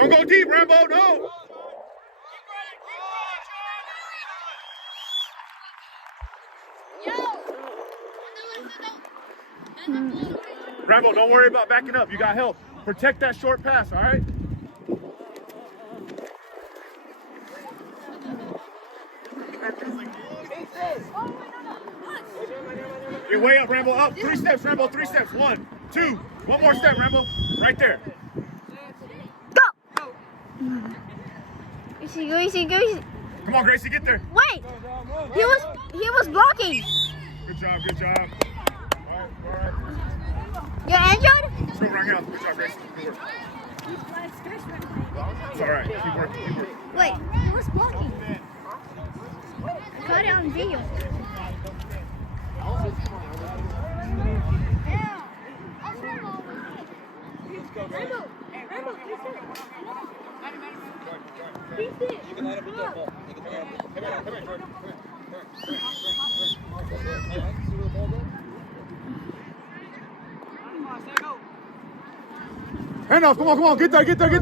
Don't go deep, Rambo, no! Rambo, don't worry about backing up. You got help. Protect that short pass, all right? You're way up, Rambo. Up. 3 steps, Rambo. 3 steps. 1, 2. One more step, Rambo. Right there. Go! Gracie. Come on, Gracie, get there. Wait! He was blocking. Good job. All right. You're injured? Let's go right now. Good job, Gracie. Good work. It's all right. Keep working. Wait, he was blocking. Caught it on video. You can line up with that ball. Come here, Jordan. Hand off. Come on. Get there. Keep going.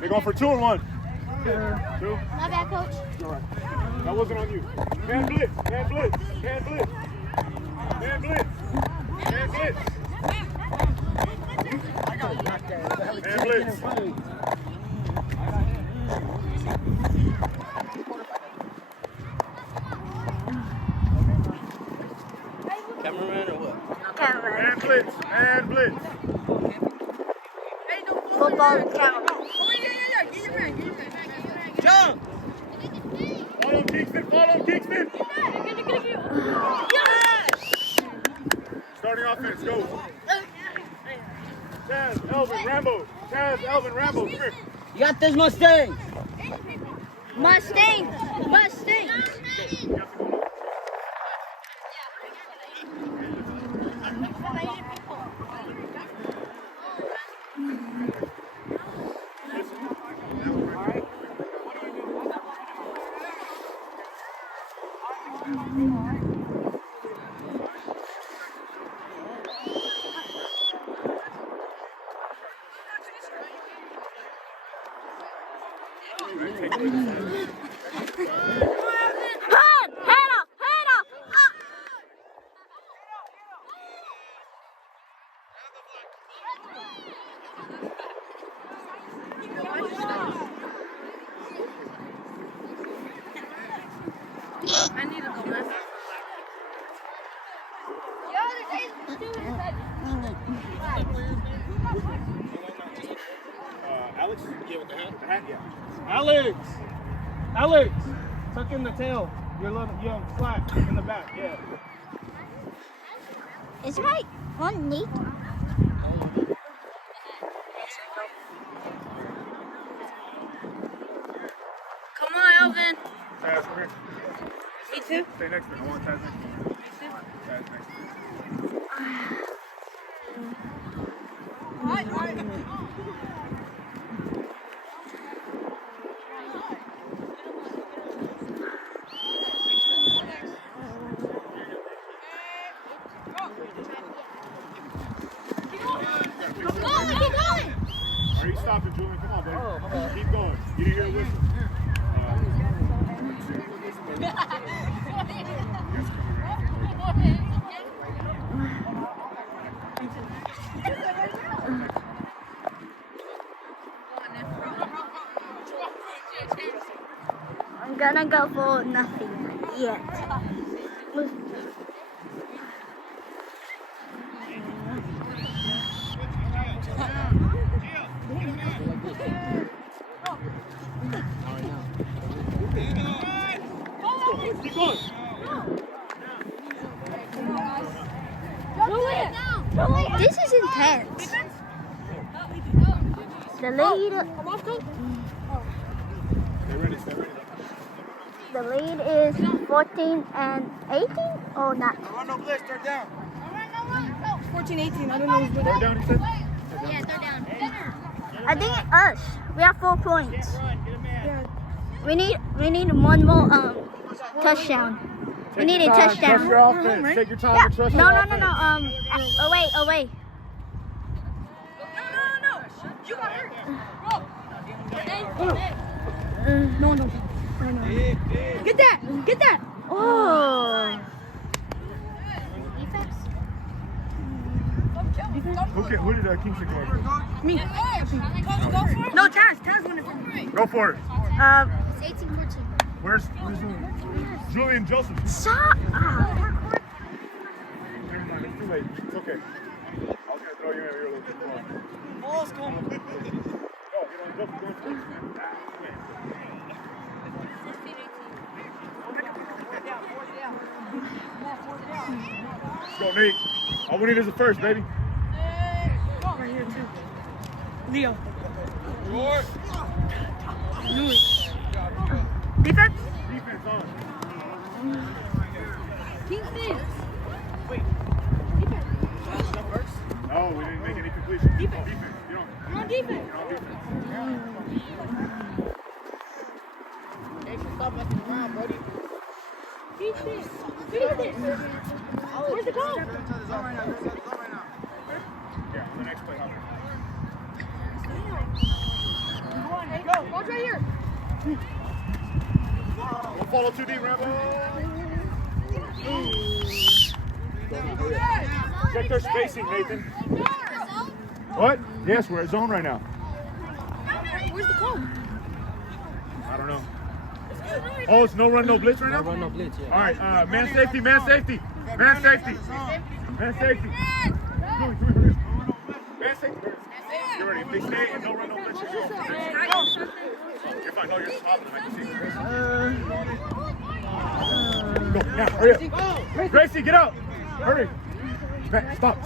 They going for 2 or 1? 2. My bad, coach. All right. That wasn't on you. Man blitz. Man blitz. Cameraman or what? Camera. Man blitz. Football camera. Jump! Follow Kingston. Starting offense, go. Taz, Elvin, Rambo. Come here. You got this, Mustang! Mustang. Head off. I need to go, man. Alex? Yeah, with the hat? The hat, yeah. Alex, tuck in the tail. You're flat in the back. Yeah. Is my one neat? Come on, Elvin. Taz, come here. Me too. Stay next to me. I want Taz next to me. Taz next to me. Keep going. Are you stopping, Julian? Come on, buddy. Keep going. You didn't hear a whistle. I'm gonna go for nothing yet. Keep going. This is intense. The lead. The lead is 14 and 18 or not? No blitz, third down. 14-18. I don't know who's good. Third down, he said? Yeah, they're down. I think us. We have 4 points. We need one more touchdown. We need a Trust your touchdown. offense. Take your time Yeah. and trust No, your no, offense. no, no. Away. No. You got hurt. No. Get that. Oh. Who did Kingston go for? Me. Go for it. No, Taz won it for me. Go for it. It's 18-14. Where's Julian Joseph? Shut up. Never mind, it's too late. It's okay. I was gonna throw you in here a little bit more. Ball's coming. Go, get on Joseph. Let's go, Nate. All we need is the first, baby. Right here too. Leo. Roar. Louis. Defense? Defense on. Kingston. No, we didn't make any completion. Defense. Defense. Get on. Come on, defense. Get on defense. Defense. Where's the goal? Yeah, on the next play. Hopper. Go. Goal's right here. Don't follow too deep, Rambo. Check their spacing, Nathan. What? Yes, we're at zone right now. Where's the goal? I don't know. Oh, it's no run, no blitz right now? No run, no blitz, yeah. All right, man safety. Man safety. Man safety. Man safety. You're ready. If they stay and no run, no blitz, you're going. You're fine. No, you're just hobbling. I can see. Go, now, hurry up. Gracie, get out. Hurry. Man, stop.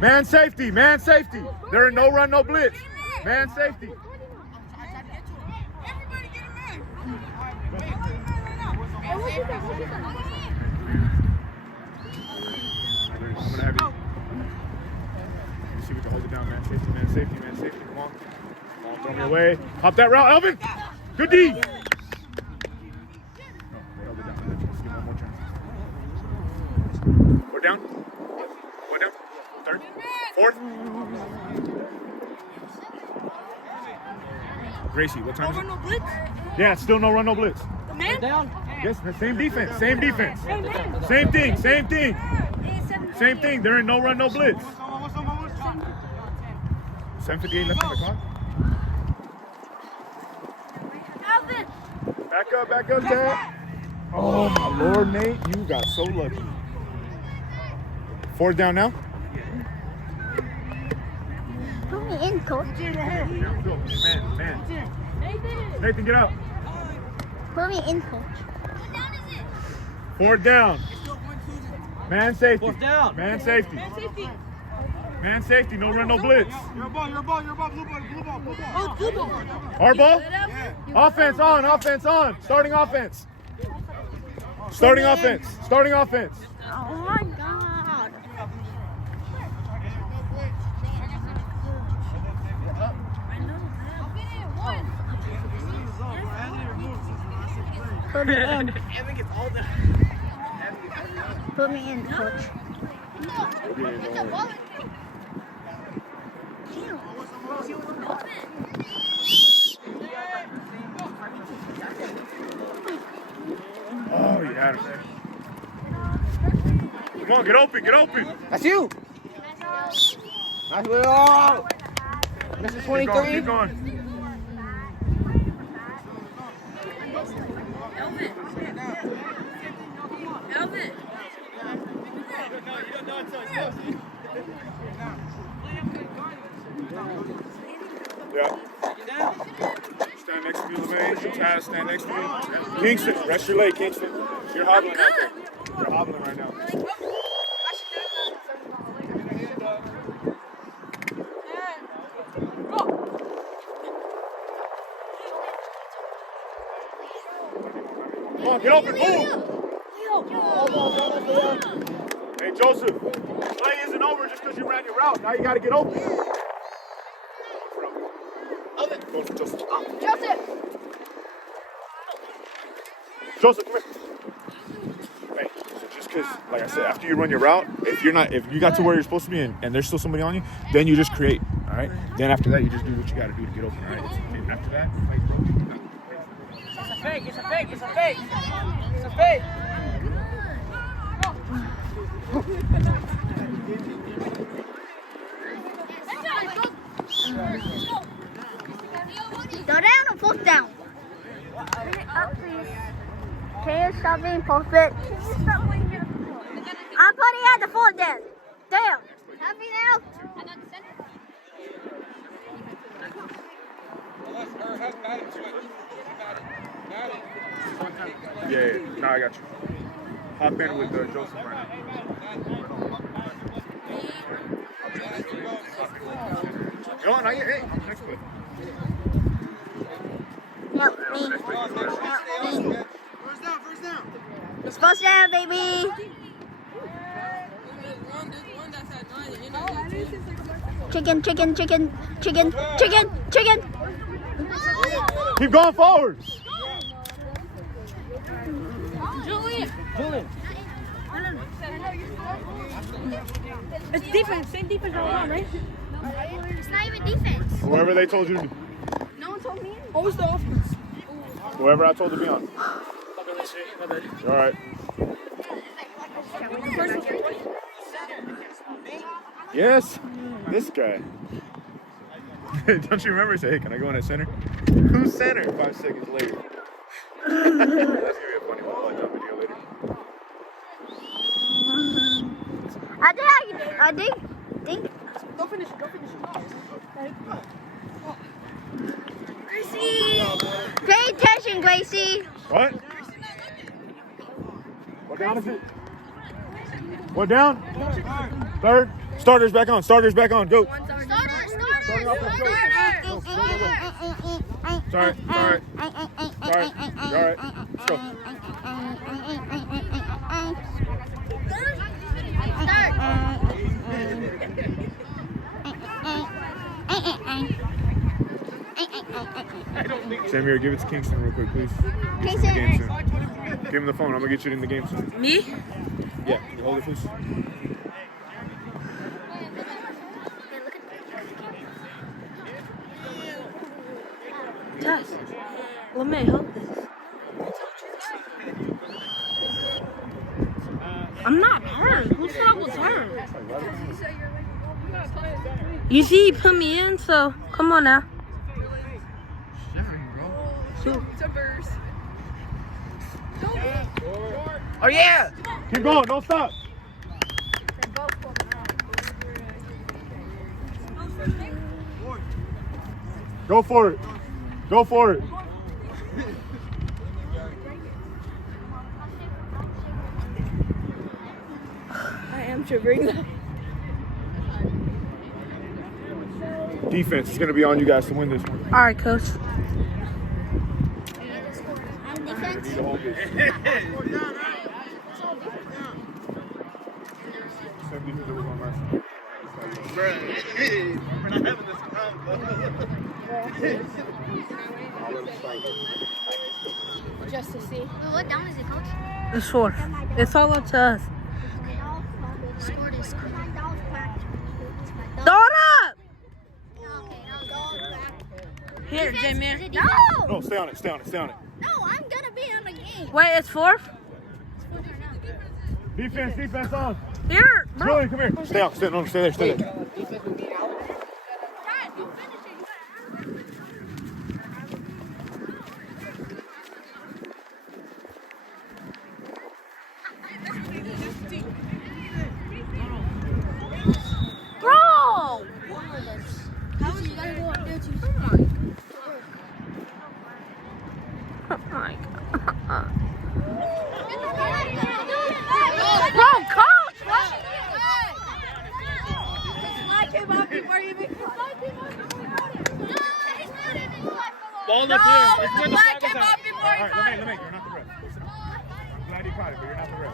Man safety. There are no run, no blitz. Man safety. I'm gonna have you. Let's see if we can hold it down, man. Safety. Come on, throw me away. Hop that route, Elvin. Good D. No, they held it down. Let's give him one more chance. We're down. Third. Fourth. Gracie, what time is it? No blitz. Yeah, it's still no run, no blitz. Man. Down. Yes, same defense. Same thing. Same thing. There ain't no run, no blitz. 7:58 left on the clock. Alvin. Back up, Dad. Oh, my Lord, Nate. You got so lucky. 4th down now. Put me in, coach. Man. Nathan, get up. Put me in, coach. 4th down. Man safety. 4th down. Man safety. No run, no blitz. Your ball, blue ball. Oh, blue ball. Our ball? Offense on. Starting offense. Oh my God. Put me in. Put me in, coach. Oh, you had him. Come on, get open. That's you. Nice little. Mr. 23. Keep going. Alvin. Yeah. Stand next to me, LeMay. Taz, stand next to me. Kingston, rest your leg, Kingston. You're hobbling out there. You're hobbling right now. Come on, get open, move! Hey, Joseph, play isn't over just because you ran your route. Now you got to get open. Go for Joseph. Joseph. Joseph, come here. Hey, so just because, like I said, after you run your route, if you got to where you're supposed to be and there's still somebody on you, then you just create, all right? Then after that, you just do what you got to do to get open, all right? And after that, like, bro, It's a fake. It's a fake. It's a fake. It's a fake. Go down or fourth down? Bring it up, please. Can you stop being perfect? I'm putting at the fourth down. Damn. Help me now. yeah. No, I got you. Hop in with Joseph right now. You know what? Not yet. Hey, next play. Help me. Help me. First down. It's first down, baby. Chicken. Keep going forward. Julian. Julian. It's defense. Same defense all around, right? It's not even defense. Whoever they told you to be. No one told me. Always the offense. Whoever I told to be on. All right. Yes. This guy. Don't you remember? Say, hey, can I go in at center? Who's center? 5 seconds later. That's gonna be a funny one. I'll watch that video later. I think. Go finish it. Gracie. Pay attention, Gracie. What? What down is it? What down? Third. Starters back on. Go. Starters. Sorry. All right. Let's go. Samir, give it to Kingston real quick, please. Get in the game soon. Give him the phone. I'm gonna get you in the game soon. Me? Yeah, you hold it, please. Tess. Let me help this. I'm not hurt. Who said I was hurt? You see, he put me in, so come on now. Shoot. Oh yeah. Keep going. Don't stop. Go for it. I am triggering that. Defense is going to be on you guys to win this one. All right, coach. Need to hold this. 70 who was on last night. We're not having this I'll let him start. Just to see. What down is it, coach? It's fourth. It's all up to us. Scored is Throw it up! Here, J-Man. No! No, stay on it. No, I'm gonna be on the game. Wait, it's fourth? Defense on. Here, bro. Julian, come here. Stay there. Bro! How is you gotta go up there too? Oh my God. Bro, coach! Ball up here. It's where the flag is at. All right, let me. You're not the ref. Glad you caught it, but you're not the ref.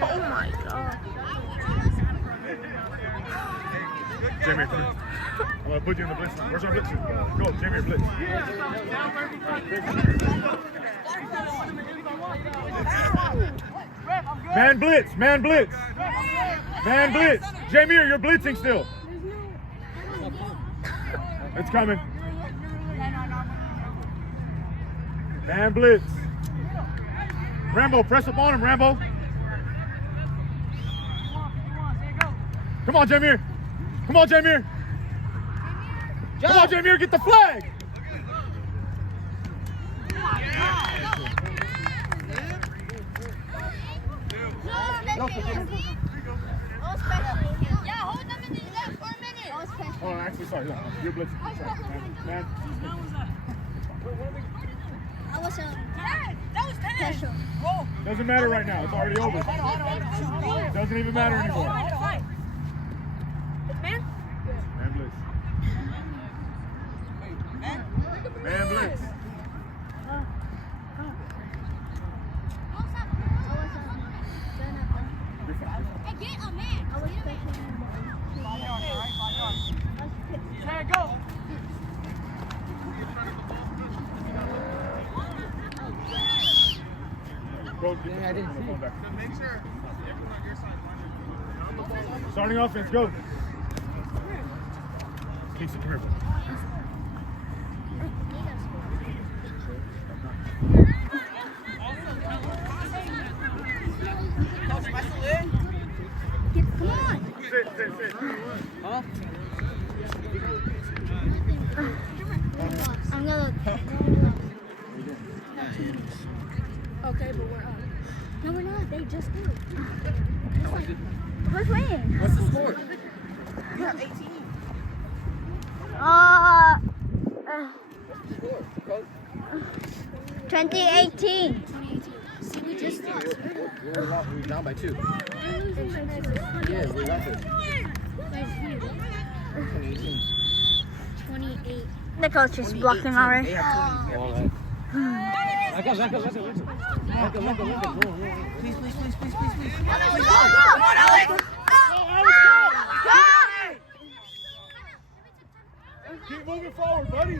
Oh my God. Jamie, come here. I'm going to put you in the blitz. Where's our blitz? Go, Jamie, blitz. Man blitz, man blitz. Man blitz. Jamie, you're blitzing still. It's coming. Man blitz. Rambo, press up on him, Rambo. Come on, Jamir. Come on, Jamir. Come on, Jamir, get the flag. Oh, actually, sorry. No, you're blitzing. Sorry, man. I was That was 10. special. Doesn't matter right now. It's already over. Doesn't even matter anymore. Man? Man blitz. Man blitz. Go. Go get the phone back. Make sure everyone on your side lines up. Starting offense, go. Casey, come here. Come on. Sit. Huh? I'm gonna. Okay, but we're up. No, we're not. They just do. Who's winning? What's the score? You have 18. Uh, Score, coach. 2018. See, we just lost. We're down by 2. Yeah, we're up there. 2018. 28. The coach is blocking already. They have 20. All right. Back up. Please. Keep moving forward, buddy.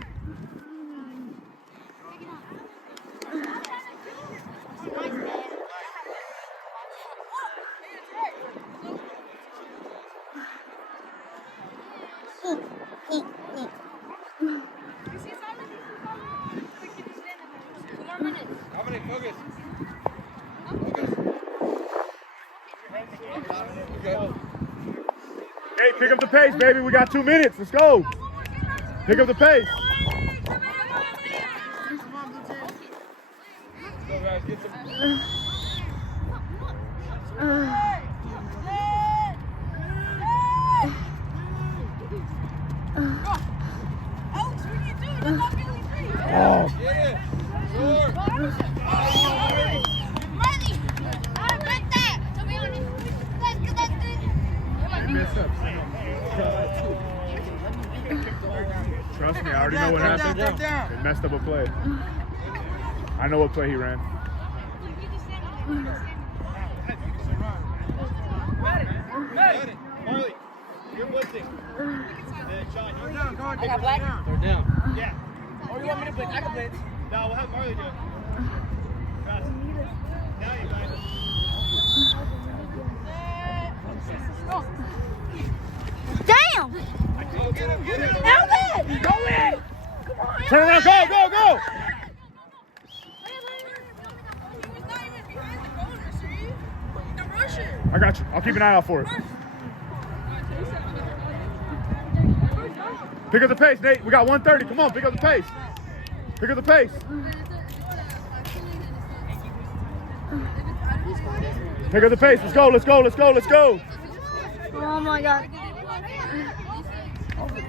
Focus. Hey, pick up the pace, baby. We got 2 minutes. Let's go. Pick up the pace. Go, guys. Get some. Oh. Yeah. Sure. Trust me, I already know what happened. They messed up a play. I know what play he ran. Marley, you're blitzing. Sean, you're down. Go on. I got black. They're down. Yeah. Or you want me to blitz? I can blitz. No, we'll have Marley do it. Guys, now you guys. Damn! Go get him. Elvin! Go in. Turn around, go! I got you. I'll keep an eye out for it. Pick up the pace, Nate. We got 1:30. Come on, pick up the pace. Pick up the pace. Pick up the pace. Let's go. Oh my god.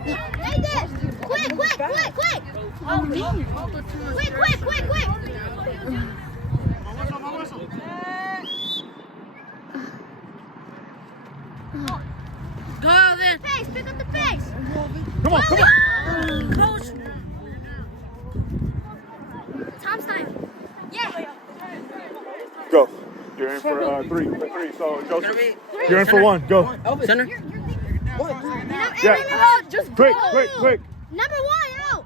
Take this! Quick! Oh, man. Quick! Go out there. Pace! Pick up the pace! Come on. Coach. Tom's time. Yeah. Go. You're in for three. So Joseph, you're in for 1. Go. Center. Yeah. Just Quick, go. quick. Number 1 out.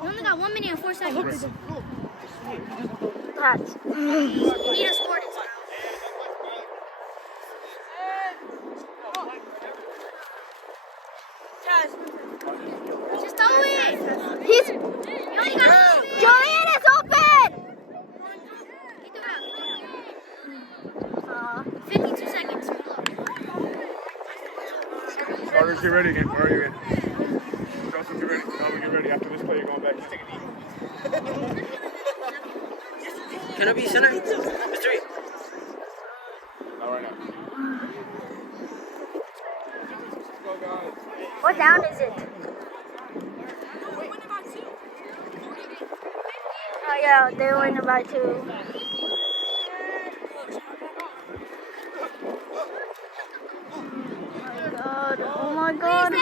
We only got 1 minute and 4 seconds. Guys, we need to score this. Just throw it. You only got Julian is open. 52 seconds. Starters, get ready again. Where are you again? Joseph, get ready. Calvin, get ready. After this play, you're going back. Can I be center? Mr. Not right now. What down is it? Oh yeah, they win by 2. Oh my god.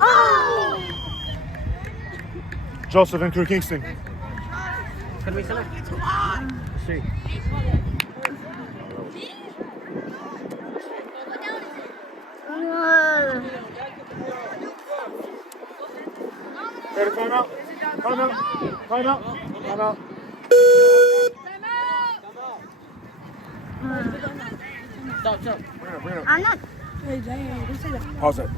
Oh! Joseph and Crew Kingston. Can I be center? Straight. Ready, time out. Time out. Time out. Time out. Stop. Bring it up. I'm not. Pause it.